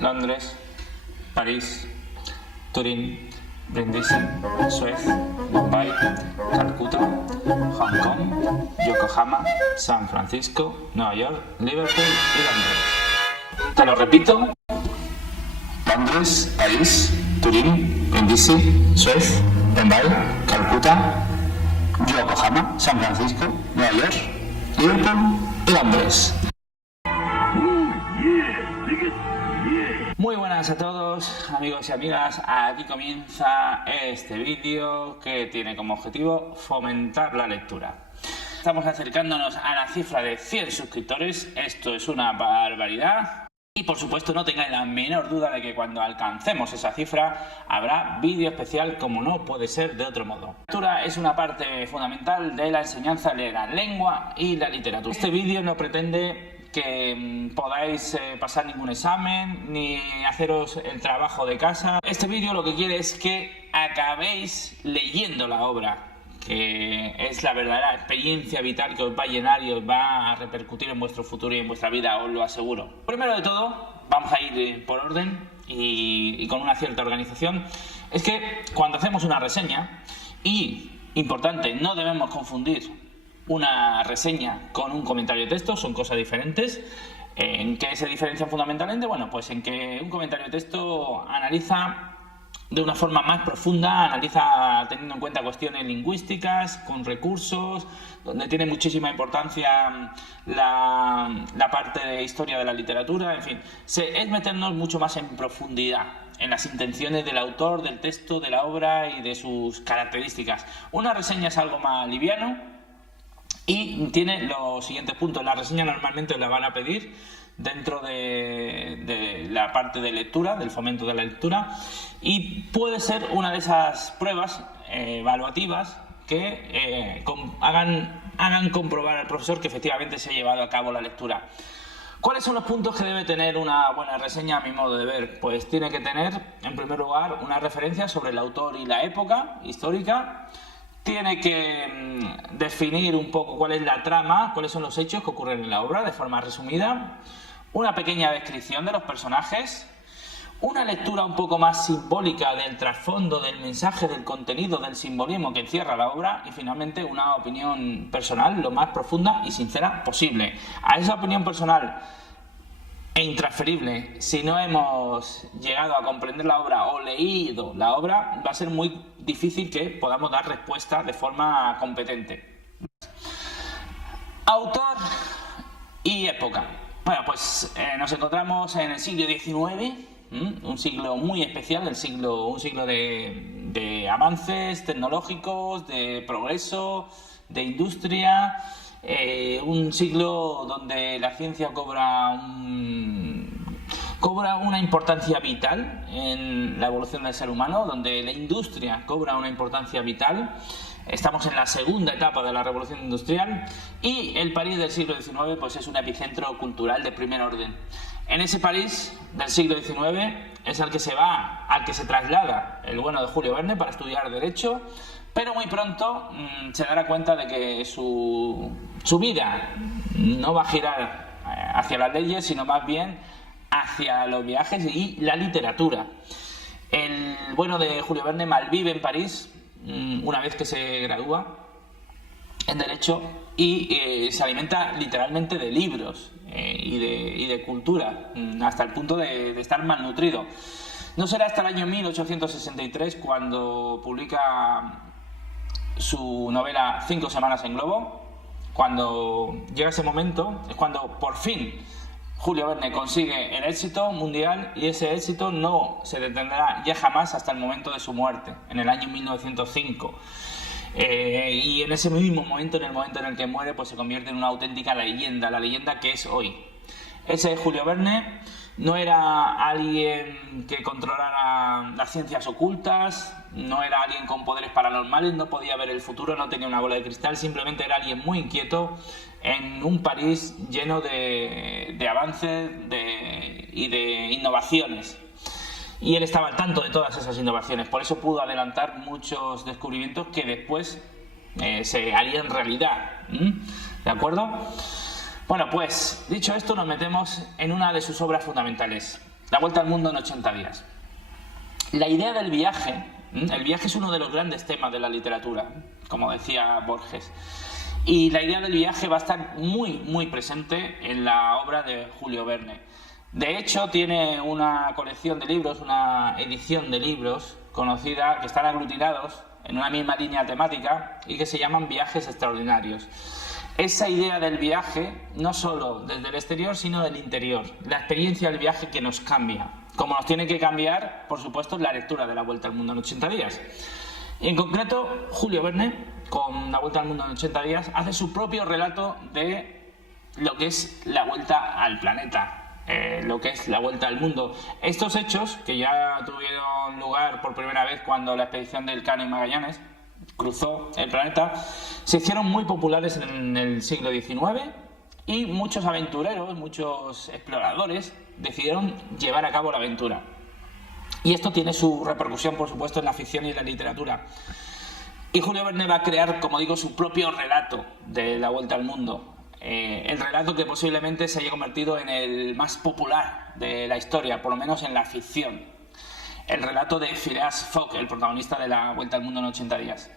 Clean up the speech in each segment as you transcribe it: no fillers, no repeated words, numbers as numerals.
Londres, París, Turín, Brindisi, Suez, Bombay, Calcuta, Hong Kong, Yokohama, San Francisco, Nueva York, Liverpool y Londres. Te lo repito: Londres, París, Turín, Brindisi, Suez, Bombay, Calcuta, Yokohama, San Francisco, Nueva York, Liverpool y Londres. Muy buenas a todos, amigos y amigas. Aquí comienza este vídeo que tiene como objetivo fomentar la lectura. Estamos acercándonos a la cifra de 100 suscriptores. Esto es una barbaridad. Y por supuesto no tengáis la menor duda de que cuando alcancemos esa cifra habrá vídeo especial, como no puede ser de otro modo. La lectura es una parte fundamental de la enseñanza de la lengua y la literatura. Este vídeo no pretende que podáis pasar ningún examen ni haceros el trabajo de casa. Este vídeo lo que quiere es que acabéis leyendo la obra, que es la verdadera experiencia vital que os va a llenar y os va a repercutir en vuestro futuro y en vuestra vida, os lo aseguro. Primero de todo, vamos a ir por orden y con una cierta organización. Es que cuando hacemos una reseña, y importante, no debemos confundir una reseña con un comentario de texto, son cosas diferentes. ¿En qué se diferencian fundamentalmente? Bueno, pues en que un comentario de texto analiza de una forma más profunda, analiza teniendo en cuenta cuestiones lingüísticas, con recursos, donde tiene muchísima importancia la parte de historia de la literatura, en fin, es meternos mucho más en profundidad en las intenciones del autor, del texto, de la obra y de sus características. Una reseña es algo más liviano y tiene los siguientes puntos. La reseña normalmente la van a pedir dentro de la parte de lectura, del fomento de la lectura, y puede ser una de esas pruebas evaluativas que hagan comprobar al profesor que efectivamente se ha llevado a cabo la lectura. ¿Cuáles son los puntos que debe tener una buena reseña a mi modo de ver? Pues tiene que tener, en primer lugar, una referencia sobre el autor y la época histórica. Tiene que definir un poco cuál es la trama, cuáles son los hechos que ocurren en la obra de forma resumida, una pequeña descripción de los personajes, una lectura un poco más simbólica del trasfondo, del mensaje, del contenido, del simbolismo que encierra la obra, y finalmente una opinión personal lo más profunda y sincera posible. A esa opinión personal e intransferible, si no hemos llegado a comprender la obra o leído la obra, va a ser muy difícil que podamos dar respuesta de forma competente. Autor y época. Bueno, pues nos encontramos en el siglo XIX, un siglo muy especial, un siglo de avances tecnológicos, de progreso, de industria. Un siglo donde la ciencia cobra una importancia vital en la evolución del ser humano, donde la industria cobra una importancia vital. Estamos en la segunda etapa de la revolución industrial y el París del siglo XIX pues es un epicentro cultural de primer orden. En ese París del siglo XIX es al que se traslada el bueno de Julio Verne para estudiar Derecho, pero muy pronto se dará cuenta de que su vida no va a girar hacia las leyes, sino más bien hacia los viajes y la literatura. El bueno de Julio Verne malvive en París una vez que se gradúa en Derecho y se alimenta literalmente de libros y de cultura, hasta el punto de estar malnutrido. No será hasta el año 1863 cuando publica su novela 5 semanas en globo. Cuando llega ese momento es cuando por fin Julio Verne consigue el éxito mundial, y ese éxito no se detendrá ya jamás hasta el momento de su muerte, en el año 1905. Y en ese mismo momento, en el momento en el que muere, pues se convierte en una auténtica leyenda, la leyenda que es hoy. Ese Julio Verne no era alguien que controlara las ciencias ocultas, no era alguien con poderes paranormales, no podía ver el futuro, no tenía una bola de cristal, simplemente era alguien muy inquieto en un París lleno de avances y de innovaciones. Y él estaba al tanto de todas esas innovaciones, por eso pudo adelantar muchos descubrimientos que después se harían realidad. ¿De acuerdo? Bueno, pues dicho esto, nos metemos en una de sus obras fundamentales. La vuelta al mundo en 80 días. La idea del viaje, el viaje es uno de los grandes temas de la literatura, como decía Borges. Y la idea del viaje va a estar muy presente en la obra de Julio Verne. De hecho, tiene una colección de libros, una edición de libros conocida, que están aglutinados en una misma línea temática y que se llaman Viajes Extraordinarios. Esa idea del viaje, no solo desde el exterior, sino del interior. La experiencia del viaje que nos cambia. Como nos tiene que cambiar, por supuesto, la lectura de La Vuelta al Mundo en 80 días. Y en concreto, Julio Verne, con La Vuelta al Mundo en 80 días, hace su propio relato de lo que es la vuelta al planeta, lo que es la vuelta al mundo. Estos hechos, que ya tuvieron lugar por primera vez cuando la expedición del Elcano y Magallanes cruzó el planeta, se hicieron muy populares en el siglo XIX y muchos aventureros, muchos exploradores decidieron llevar a cabo la aventura. Y esto tiene su repercusión, por supuesto, en la ficción y en la literatura. Y Julio Verne va a crear, como digo, su propio relato de la vuelta al mundo. El relato que posiblemente se haya convertido en el más popular de la historia, por lo menos en la ficción. El relato de Phileas Fogg, el protagonista de La Vuelta al Mundo en 80 días.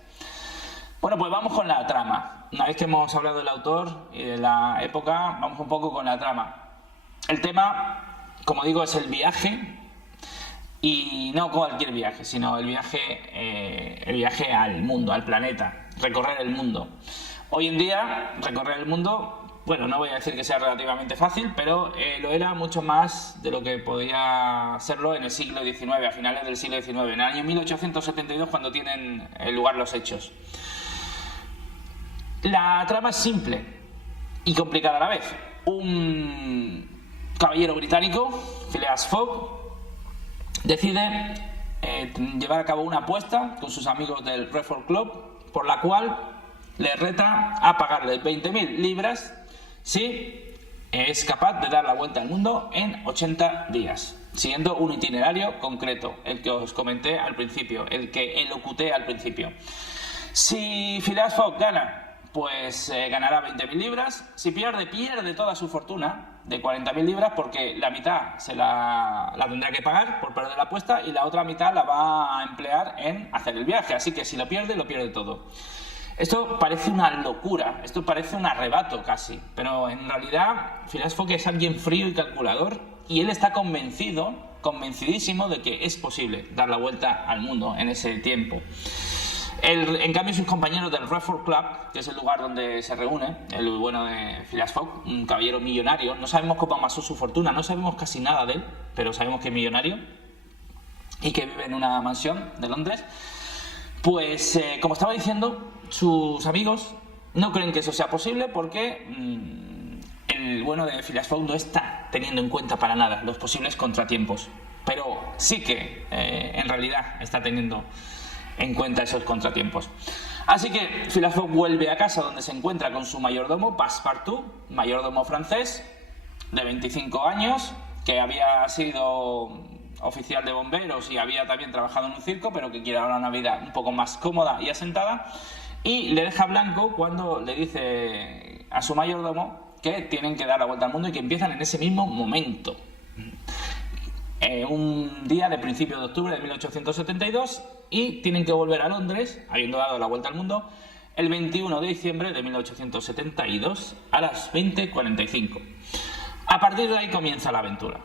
Bueno, pues vamos con la trama. Una vez que hemos hablado del autor y de la época, vamos un poco con la trama. El tema, como digo, es el viaje. Y no cualquier viaje, sino el viaje al mundo, al planeta, recorrer el mundo. Hoy en día, recorrer el mundo, bueno, no voy a decir que sea relativamente fácil, pero lo era mucho más de lo que podía serlo en el siglo XIX, a finales del siglo XIX, en el año 1872, cuando tienen lugar los hechos. La trama es simple y complicada a la vez. Un caballero británico, Phileas Fogg, decide llevar a cabo una apuesta con sus amigos del Reform Club, por la cual le reta a pagarle 20.000 libras si es capaz de dar la vuelta al mundo en 80 días, siguiendo un itinerario concreto, el que os comenté al principio, el que elocuté al principio. Si Phileas Fogg gana, pues ganará 20.000 libras. Si pierde toda su fortuna de 40.000 libras, porque la mitad se la tendrá que pagar por perder la apuesta y la otra mitad la va a emplear en hacer el viaje. Así que si lo pierde todo. Esto parece una locura, esto parece un arrebato casi, pero en realidad Phileas Fogg es alguien frío y calculador y él está convencidísimo de que es posible dar la vuelta al mundo en ese tiempo. En cambio, sus compañeros del Reform Club, que es el lugar donde se reúne el bueno de Phileas Fogg, un caballero millonario, no sabemos cómo amasó su fortuna, no sabemos casi nada de él, pero sabemos que es millonario y que vive en una mansión de Londres. Pues, como estaba diciendo, sus amigos no creen que eso sea posible porque el bueno de Phileas Fogg no está teniendo en cuenta para nada los posibles contratiempos, pero sí que en realidad está teniendo en cuenta esos contratiempos. Así que Phileas Fogg vuelve a casa, donde se encuentra con su mayordomo, Passepartout, mayordomo francés de 25 años, que había sido oficial de bomberos y había también trabajado en un circo, pero que quiere ahora una vida un poco más cómoda y asentada, y le deja blanco cuando le dice a su mayordomo que tienen que dar la vuelta al mundo y que empiezan en ese mismo momento. Un día de principios de octubre de 1872, y tienen que volver a Londres, habiendo dado la vuelta al mundo, el 21 de diciembre de 1872 a las 20:45. A partir de ahí comienza la aventura.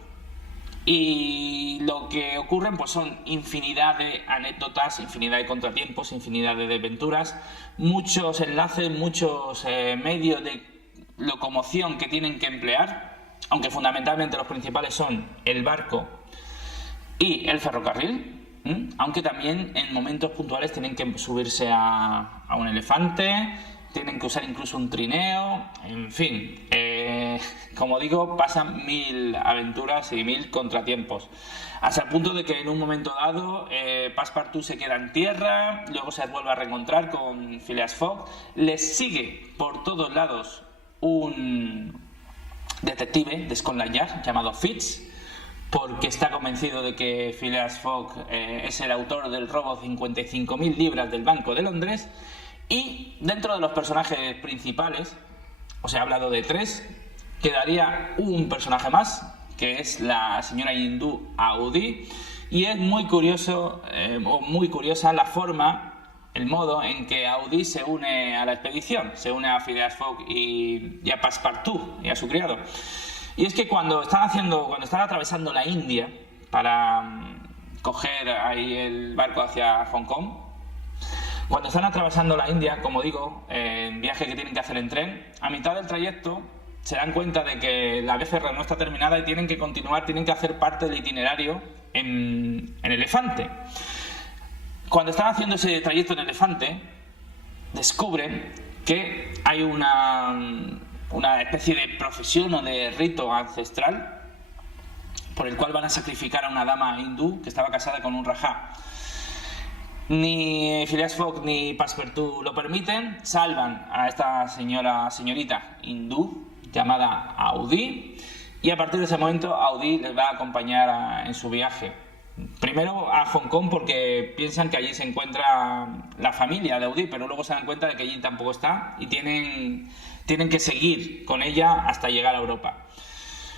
Y lo que ocurren pues son infinidad de anécdotas, infinidad de contratiempos, infinidad de desventuras, muchos enlaces, muchos medios de locomoción que tienen que emplear, aunque fundamentalmente los principales son el barco y el ferrocarril, aunque también en momentos puntuales tienen que subirse a un elefante, tienen que usar incluso un trineo, en fin, como digo, pasan 1000 aventuras y 1000 contratiempos, hasta el punto de que en un momento dado Passepartout se queda en tierra, luego se vuelve a reencontrar con Phileas Fogg, les sigue por todos lados un detective de Scotland Yard llamado Fitz, porque está convencido de que Phileas Fogg es el autor del robo de 55.000 libras del Banco de Londres. Y dentro de los personajes principales, os he hablado de 3, quedaría un personaje más, que es la señora hindú Audi, y es muy curioso, muy curiosa la forma, el modo en que Audi se une a la expedición, se une a Phileas Fogg y a Passepartout y a su criado. Y es que cuando están atravesando la India para coger ahí el barco hacia Hong Kong, cuando están atravesando la India, como digo, en viaje que tienen que hacer en tren, a mitad del trayecto se dan cuenta de que la BCR no está terminada y tienen que continuar, tienen que hacer parte del itinerario en elefante. Cuando están haciendo ese trayecto en elefante, descubren que hay una especie de procesión o de rito ancestral por el cual van a sacrificar a una dama hindú que estaba casada con un rajá. Ni Phileas Fogg ni Passepartout lo permiten, salvan a esta señorita hindú llamada Audi, y a partir de ese momento Audi les va a acompañar en su viaje. Primero a Hong Kong porque piensan que allí se encuentra la familia de Audi, pero luego se dan cuenta de que allí tampoco está y tienen que seguir con ella hasta llegar a Europa.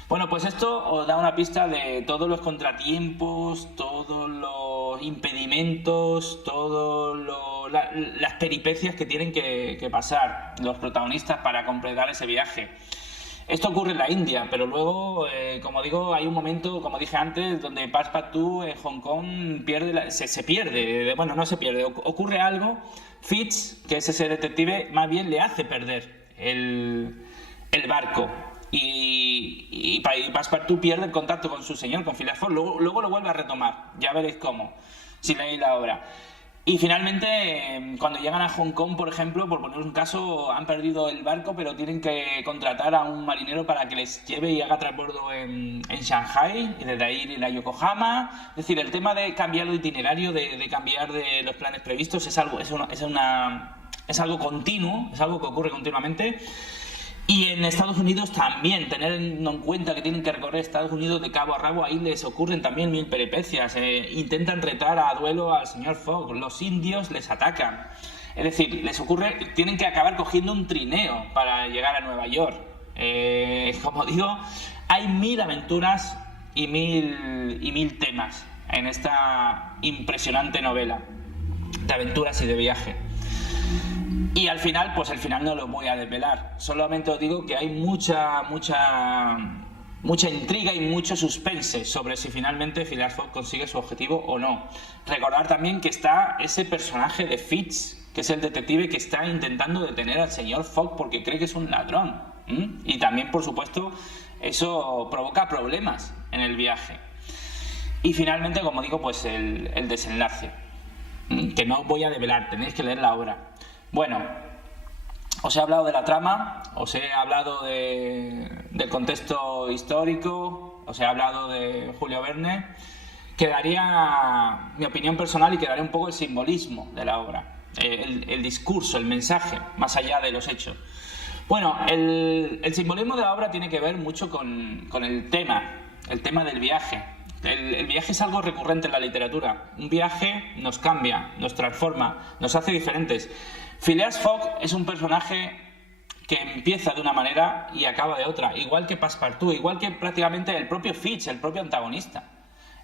Bueno, pues esto os da una pista de todos los contratiempos, todos los impedimentos, las peripecias que tienen que pasar los protagonistas para completar ese viaje. Esto ocurre en la India, pero luego, como digo, hay un momento, como dije antes, donde Passepartout en Hong Kong se pierde. Bueno, no se pierde, ocurre algo. Fitz, que es ese detective, más bien le hace perder el barco. Y Passepartout pierde el contacto con su señor, con Phileas Fogg. Luego lo vuelve a retomar, ya veréis cómo, si leéis la obra. Y finalmente, cuando llegan a Hong Kong, por ejemplo, por poner un caso, han perdido el barco, pero tienen que contratar a un marinero para que les lleve y haga transbordo en Shanghai, y desde ahí ir a Yokohama. Es decir, el tema de cambiar el itinerario, de cambiar de los planes previstos, es algo continuo, es algo que ocurre continuamente. Y en Estados Unidos también, teniendo en cuenta que tienen que recorrer Estados Unidos de cabo a rabo, ahí les ocurren también mil peripecias. Intentan retar a duelo al señor Fogg, los indios les atacan. Es decir, tienen que acabar cogiendo un trineo para llegar a Nueva York. Como digo, hay 1000 aventuras y mil temas en esta impresionante novela de aventuras y de viaje. Y al final, pues el final no lo voy a desvelar. Solamente os digo que hay mucha intriga y mucho suspense sobre si finalmente Phileas Fogg consigue su objetivo o no. Recordar también que está ese personaje de Fitz, que es el detective que está intentando detener al señor Fogg porque cree que es un ladrón. Y también, por supuesto, eso provoca problemas en el viaje. Y finalmente, como digo, pues el desenlace, que no os voy a desvelar, tenéis que leer la obra. Bueno, os he hablado de la trama, os he hablado del contexto histórico, os he hablado de Julio Verne. Quedaría mi opinión personal y quedaría un poco el simbolismo de la obra, el discurso, el mensaje, más allá de los hechos. Bueno, el simbolismo de la obra tiene que ver mucho con el tema del viaje. El viaje es algo recurrente en la literatura. Un viaje nos cambia, nos transforma, nos hace diferentes. Phileas Fogg es un personaje que empieza de una manera y acaba de otra, igual que Passepartout, igual que prácticamente el propio Fitz, el propio antagonista.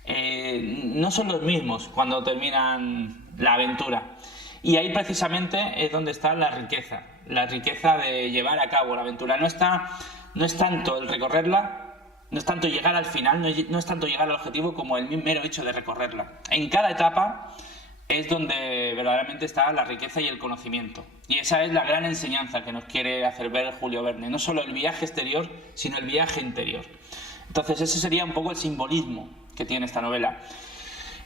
No son los mismos cuando terminan la aventura. Y ahí precisamente es donde está la riqueza de llevar a cabo la aventura. No es tanto el recorrerla, no es tanto llegar al final, no es tanto llegar al objetivo como el mero hecho de recorrerla. En cada etapa es donde verdaderamente está la riqueza y el conocimiento. Y esa es la gran enseñanza que nos quiere hacer ver Julio Verne. No solo el viaje exterior, sino el viaje interior. Entonces ese sería un poco el simbolismo que tiene esta novela.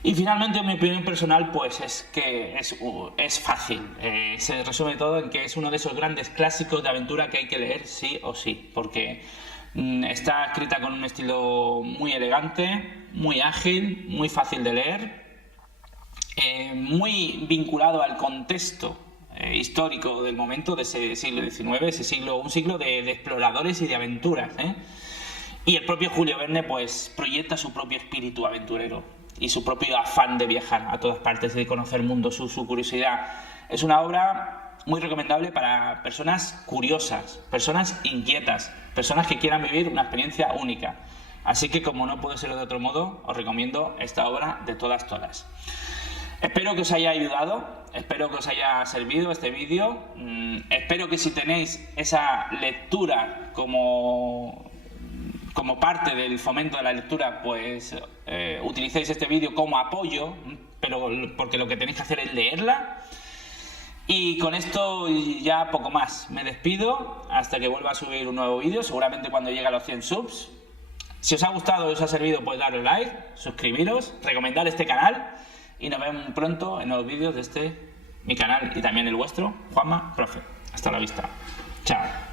Y finalmente, mi opinión personal, pues es que es fácil. Se resume todo en que es uno de esos grandes clásicos de aventura que hay que leer sí o sí, porque está escrita con un estilo muy elegante, muy ágil, muy fácil de leer, muy vinculado al contexto histórico del momento de ese siglo XIX, un siglo de exploradores y de aventuras. Y el propio Julio Verne pues proyecta su propio espíritu aventurero y su propio afán de viajar a todas partes, de conocer el mundo, su curiosidad. Es una obra muy recomendable para personas curiosas, personas inquietas, personas que quieran vivir una experiencia única. Así que, como no puede ser de otro modo, os recomiendo esta obra de todas. Espero que os haya ayudado, espero que os haya servido este vídeo. Espero que si tenéis esa lectura como parte del fomento de la lectura, pues utilicéis este vídeo como apoyo, pero porque lo que tenéis que hacer es leerla. Y con esto ya poco más. Me despido hasta que vuelva a subir un nuevo vídeo, seguramente cuando llegue a los 100 subs. Si os ha gustado y os ha servido, pues darle like, suscribiros, recomendar este canal y nos vemos pronto en nuevos vídeos de mi canal y también el vuestro, Juanma Profe. Hasta la vista. Chao.